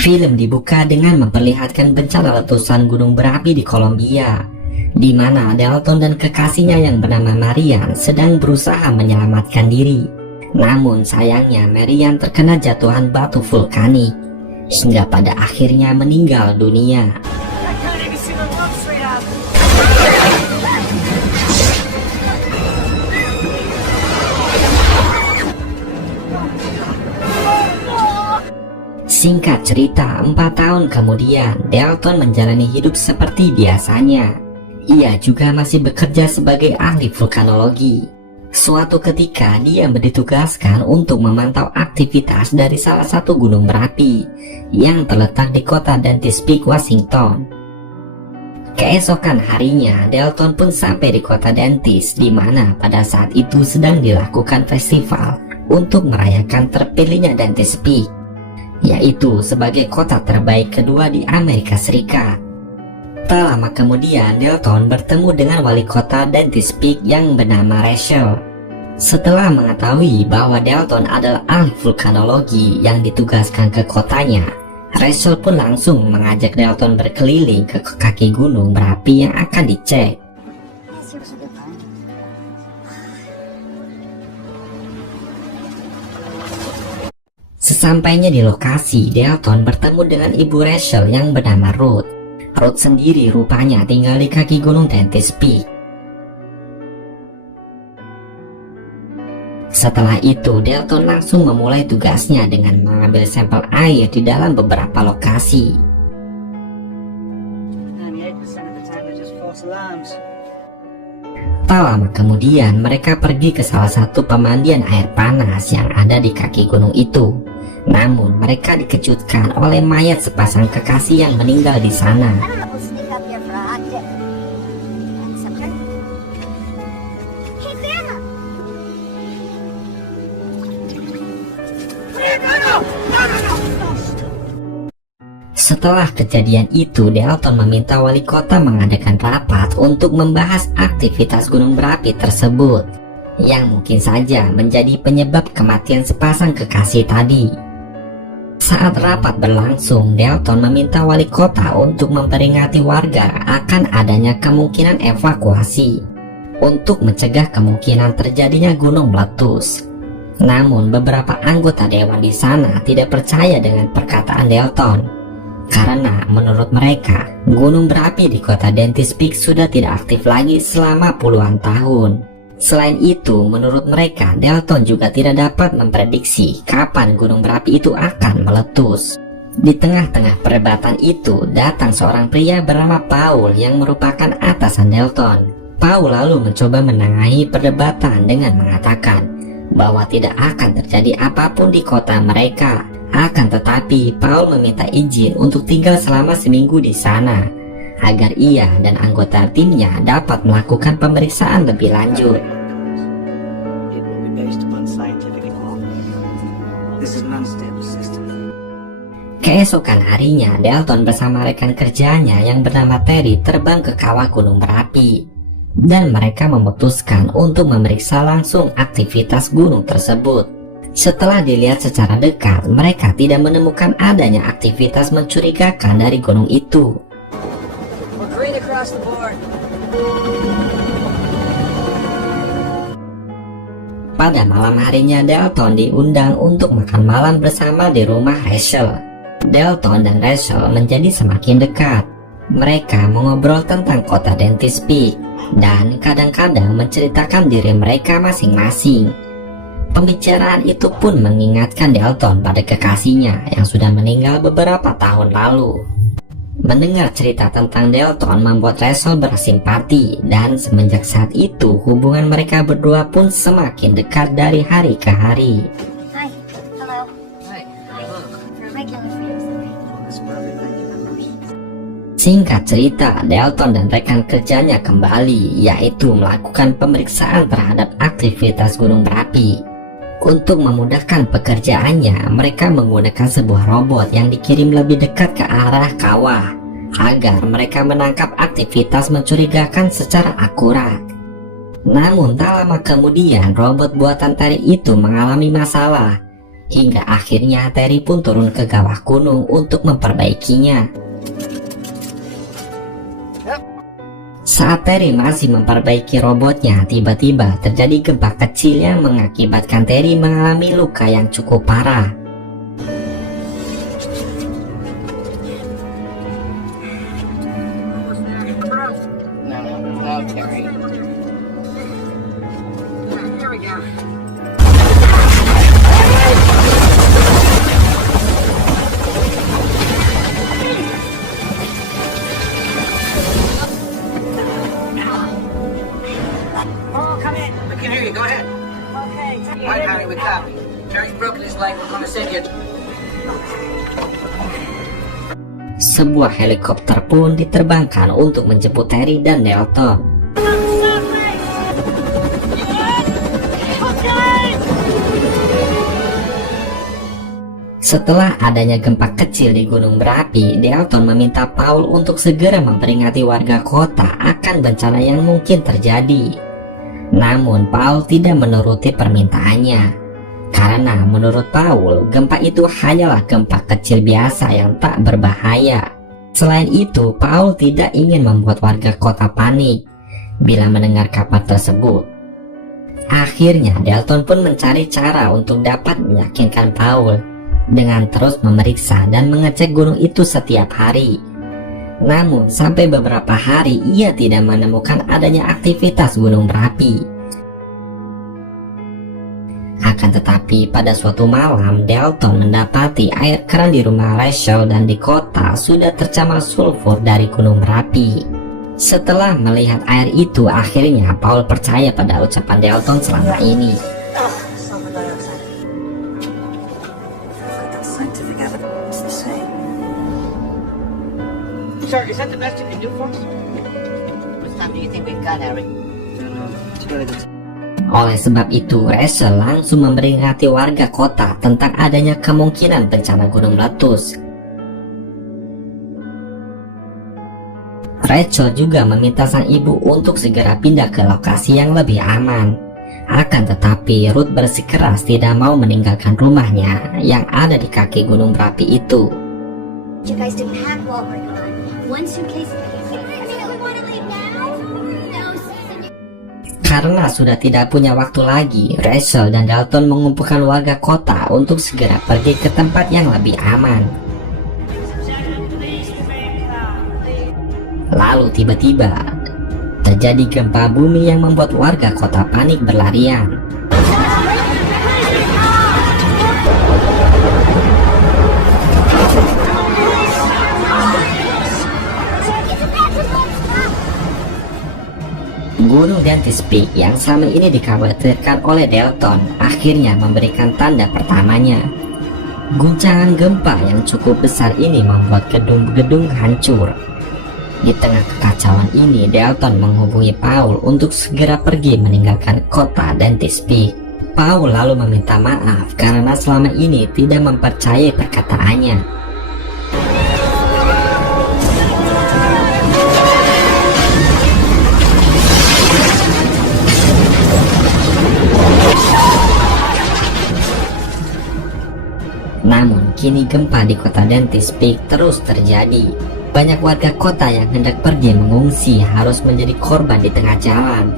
Film dibuka dengan memperlihatkan bencana letusan gunung berapi di Kolombia, di mana Dalton dan kekasihnya yang bernama Marian sedang berusaha menyelamatkan diri. Namun sayangnya Marian terkena jatuhan batu vulkanik, hingga pada akhirnya meninggal dunia. Singkat cerita, 4 tahun kemudian, Dalton menjalani hidup seperti biasanya. Ia juga masih bekerja sebagai ahli vulkanologi. Suatu ketika, dia ditugaskan untuk memantau aktivitas dari salah satu gunung berapi yang terletak di kota Dante's Peak, Washington. Keesokan harinya, Dalton pun sampai di kota Dante's, di mana pada saat itu sedang dilakukan festival untuk merayakan terpilihnya Dante's Peak, yaitu sebagai kota terbaik kedua di Amerika Serikat. Tak lama kemudian, Dalton bertemu dengan wali kota Dante's Peak yang bernama Rachel. Setelah mengetahui bahwa Dalton adalah ahli vulkanologi yang ditugaskan ke kotanya, Rachel pun langsung mengajak Dalton berkeliling ke kaki gunung berapi yang akan dicek. Sesampainya di lokasi, Dalton bertemu dengan ibu Rachel yang bernama Ruth. Ruth sendiri rupanya tinggal di kaki gunung Dante's Peak. Setelah itu, Dalton langsung memulai tugasnya dengan mengambil sampel air di dalam beberapa lokasi. Tak lama kemudian, mereka pergi ke salah satu pemandian air panas yang ada di kaki gunung itu. Namun mereka dikejutkan oleh mayat sepasang kekasih yang meninggal di sana. Setelah kejadian itu, Dalton meminta wali kota mengadakan rapat untuk membahas aktivitas gunung berapi tersebut, yang mungkin saja menjadi penyebab kematian sepasang kekasih tadi. Saat rapat berlangsung, Dalton meminta wali kota untuk memperingati warga akan adanya kemungkinan evakuasi untuk mencegah kemungkinan terjadinya gunung meletus. Namun beberapa anggota dewan di sana tidak percaya dengan perkataan Dalton, karena menurut mereka gunung berapi di kota Dante's Peak sudah tidak aktif lagi selama puluhan tahun. Selain itu, menurut mereka, Dalton juga tidak dapat memprediksi kapan gunung berapi itu akan meletus. Di tengah-tengah perdebatan itu, datang seorang pria bernama Paul yang merupakan atasan Dalton. Paul lalu mencoba menengahi perdebatan dengan mengatakan bahwa tidak akan terjadi apapun di kota mereka. Akan tetapi, Paul meminta izin untuk tinggal selama seminggu di sana, agar ia dan anggota timnya dapat melakukan pemeriksaan lebih lanjut. Keesokan harinya, Dalton bersama rekan kerjanya yang bernama Terry terbang ke kawah gunung berapi, dan mereka memutuskan untuk memeriksa langsung aktivitas gunung tersebut. Setelah dilihat secara dekat, mereka tidak menemukan adanya aktivitas mencurigakan dari gunung itu. Pada malam harinya, Dalton diundang untuk makan malam bersama di rumah Rachel. Dalton dan Rachel menjadi semakin dekat. Mereka mengobrol tentang kota Dante's Peak dan kadang-kadang menceritakan diri mereka masing-masing. Pembicaraan itu pun mengingatkan Dalton pada kekasihnya yang sudah meninggal beberapa tahun lalu. Mendengar cerita tentang Dalton membuat Rachel bersimpati, dan semenjak saat itu hubungan mereka berdua pun semakin dekat dari hari ke hari. Singkat cerita, Dalton dan rekan kerjanya kembali, yaitu melakukan pemeriksaan terhadap aktivitas gunung berapi. Untuk memudahkan pekerjaannya, mereka menggunakan sebuah robot yang dikirim lebih dekat ke arah kawah, agar mereka menangkap aktivitas mencurigakan secara akurat. Namun tak lama kemudian, robot buatan Terry itu mengalami masalah, hingga akhirnya Terry pun turun ke kawah gunung untuk memperbaikinya. Saat Terry masih memperbaiki robotnya, tiba-tiba terjadi gempa kecil yang mengakibatkan Terry mengalami luka yang cukup parah. Sebuah helikopter pun diterbangkan untuk menjemput Terry dan Dalton. Setelah adanya gempa kecil di gunung berapi, Dalton meminta Paul untuk segera memperingati warga kota akan bencana yang mungkin terjadi. Namun Paul tidak menuruti permintaannya, karena menurut Paul, gempa itu hanyalah gempa kecil biasa yang tak berbahaya. Selain itu, Paul tidak ingin membuat warga kota panik bila mendengar kabar tersebut. Akhirnya, Dalton pun mencari cara untuk dapat meyakinkan Paul dengan terus memeriksa dan mengecek gunung itu setiap hari. Namun, sampai beberapa hari ia tidak menemukan adanya aktivitas gunung berapi. Akan tetapi pada suatu malam, Dalton mendapati air keran di rumah Rachel dan di kota sudah tercemar sulfur dari gunung berapi. Setelah melihat air itu, akhirnya Paul percaya pada ucapan Dalton selama ini. Sir, is that the best you can do for us? What time do you think we've got, Harry? It's really good. Oleh sebab itu, Rachel langsung memperingati warga kota tentang adanya kemungkinan bencana gunung meletus. Rachel juga meminta sang ibu untuk segera pindah ke lokasi yang lebih aman. Akan tetapi, Ruth bersikeras tidak mau meninggalkan rumahnya yang ada di kaki gunung berapi itu. You guys didn't have Walmart on. One suitcase. Karena sudah tidak punya waktu lagi, Rachel dan Dalton mengumpulkan warga kota untuk segera pergi ke tempat yang lebih aman. Lalu tiba-tiba terjadi gempa bumi yang membuat warga kota panik berlarian. Gunung Dante's Peak yang sama ini dikhawatirkan oleh Dalton akhirnya memberikan tanda pertamanya. Guncangan gempa yang cukup besar ini membuat gedung-gedung hancur. Di tengah kekacauan ini, Dalton menghubungi Paul untuk segera pergi meninggalkan kota Dante's Peak. Paul lalu meminta maaf karena selama ini tidak mempercayai perkataannya. Namun, kini gempa di kota Dante's Peak terus terjadi. Banyak warga kota yang hendak pergi mengungsi harus menjadi korban di tengah jalan.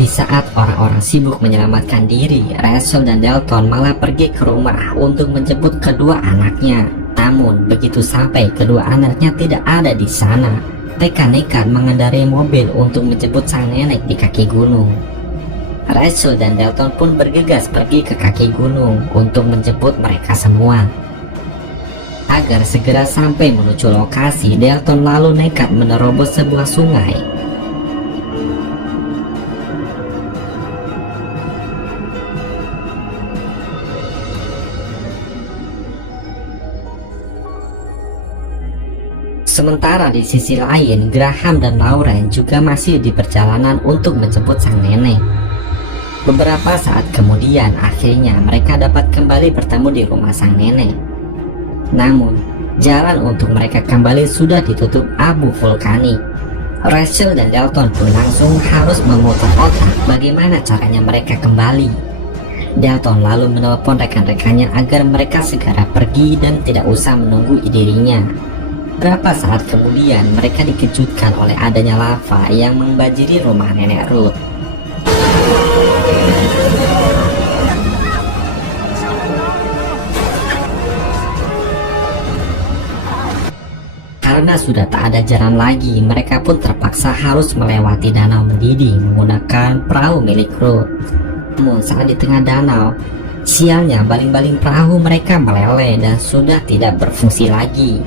Di saat orang-orang sibuk menyelamatkan diri, Rachel dan Dalton malah pergi ke rumah untuk menjemput kedua anaknya. Namun, begitu sampai kedua anaknya tidak ada di sana, mereka nekat mengendarai mobil untuk menjemput sang nenek di kaki gunung. Rachel dan Dalton pun bergegas pergi ke kaki gunung untuk menjemput mereka semua. Agar segera sampai menuju lokasi, Dalton lalu nekat menerobos sebuah sungai. Sementara di sisi lain, Graham dan Lauren juga masih di perjalanan untuk menjemput sang nenek. Beberapa saat kemudian akhirnya mereka dapat kembali bertemu di rumah sang nenek. Namun, jalan untuk mereka kembali sudah ditutup abu vulkanik. Rachel dan Dalton pun langsung harus memutar otak bagaimana caranya mereka kembali. Dalton lalu menelpon rekan-rekannya agar mereka segera pergi dan tidak usah menunggu dirinya. Berapa saat kemudian mereka dikejutkan oleh adanya lava yang membanjiri rumah nenek Ruth. Karena sudah tak ada jalan lagi, mereka pun terpaksa harus melewati danau mendidih menggunakan perahu milik Ruth. Namun saat di tengah danau, sialnya baling-baling perahu mereka meleleh dan sudah tidak berfungsi lagi.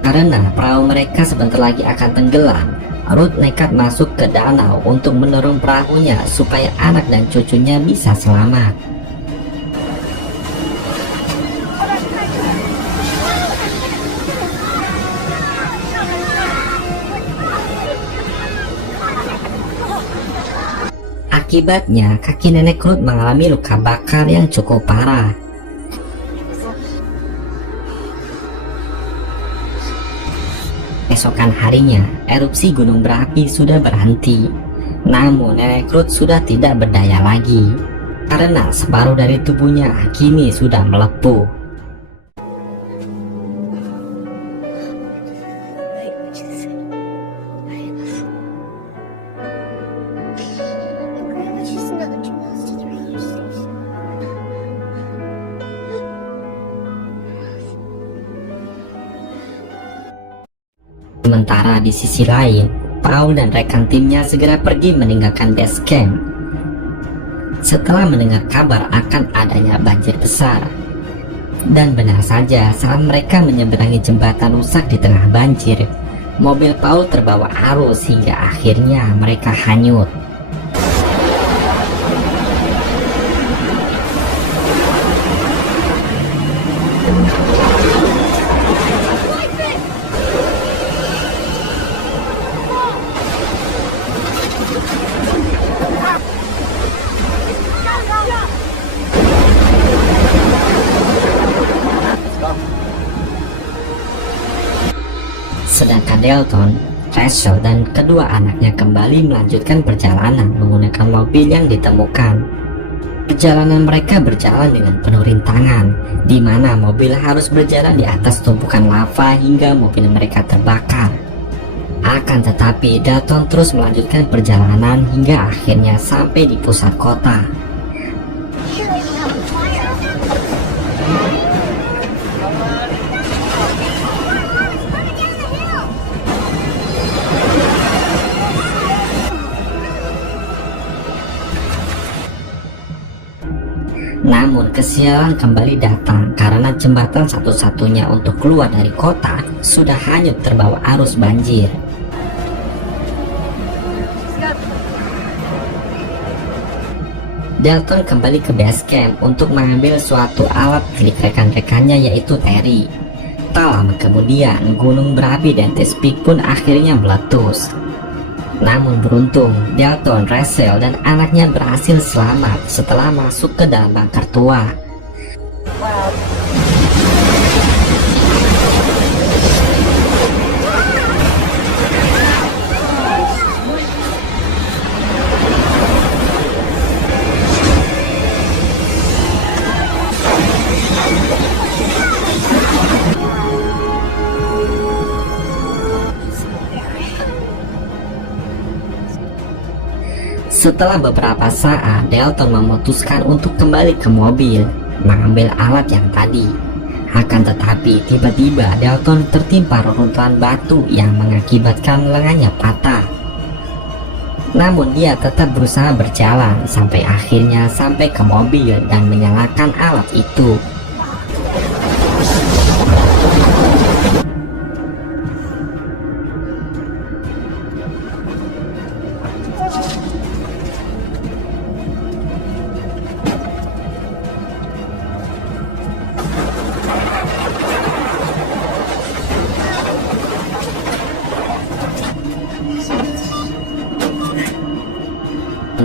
Karena perahu mereka sebentar lagi akan tenggelam, Ruth nekat masuk ke danau untuk mendorong perahunya supaya anak dan cucunya bisa selamat. Akibatnya, kaki nenek Ruth mengalami luka bakar yang cukup parah. Esokan harinya, erupsi gunung berapi sudah berhenti. Namun, nenek Ruth sudah tidak berdaya lagi, karena separuh dari tubuhnya kini sudah melepuh. Grandma just another 2 months to 3 years. Sementara di sisi lain, Paul dan rekan timnya segera pergi meninggalkan base camp. Setelah mendengar kabar akan adanya banjir besar. Dan benar saja, saat mereka menyeberangi jembatan rusak di tengah banjir, mobil Paul terbawa arus hingga akhirnya mereka hanyut. Sedangkan Dalton, Rachel dan kedua anaknya kembali melanjutkan perjalanan menggunakan mobil yang ditemukan. Perjalanan mereka berjalan dengan penuh rintangan, di mana mobil harus berjalan di atas tumpukan lava hingga mobil mereka terbakar. Akan tetapi, Dalton terus melanjutkan perjalanan hingga akhirnya sampai di pusat kota. Here they have a fire. Namun kesialan kembali datang karena jembatan satu-satunya untuk keluar dari kota sudah hanyut terbawa arus banjir. Dalton kembali ke base camp untuk mengambil suatu alat milik rekan-rekannya yaitu Terry. Tak lama kemudian, gunung berapi Dante's Peak pun akhirnya meletus. Namun beruntung, Dalton, Rachel, dan anaknya berhasil selamat setelah masuk ke dalam bunker tua. Setelah beberapa saat, Dalton memutuskan untuk kembali ke mobil, mengambil alat yang tadi. Akan tetapi, tiba-tiba Dalton tertimpa reruntuhan batu yang mengakibatkan lengannya patah. Namun dia tetap berusaha berjalan sampai akhirnya sampai ke mobil dan menyalakan alat itu.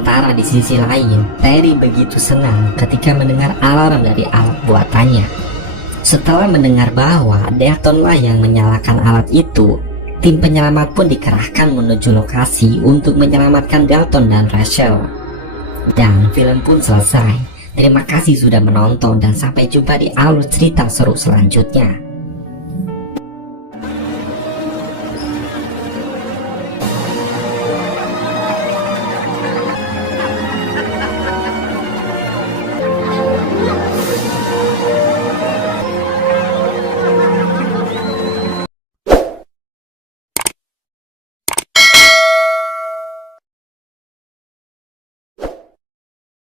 Sementara di sisi lain, Terry begitu senang ketika mendengar alarm dari alat buatannya. Setelah mendengar bahwa Dalton-lah yang menyalakan alat itu, tim penyelamat pun dikerahkan menuju lokasi untuk menyelamatkan Dalton dan Rachel. Dan film pun selesai. Terima kasih sudah menonton dan sampai jumpa di alur cerita seru selanjutnya.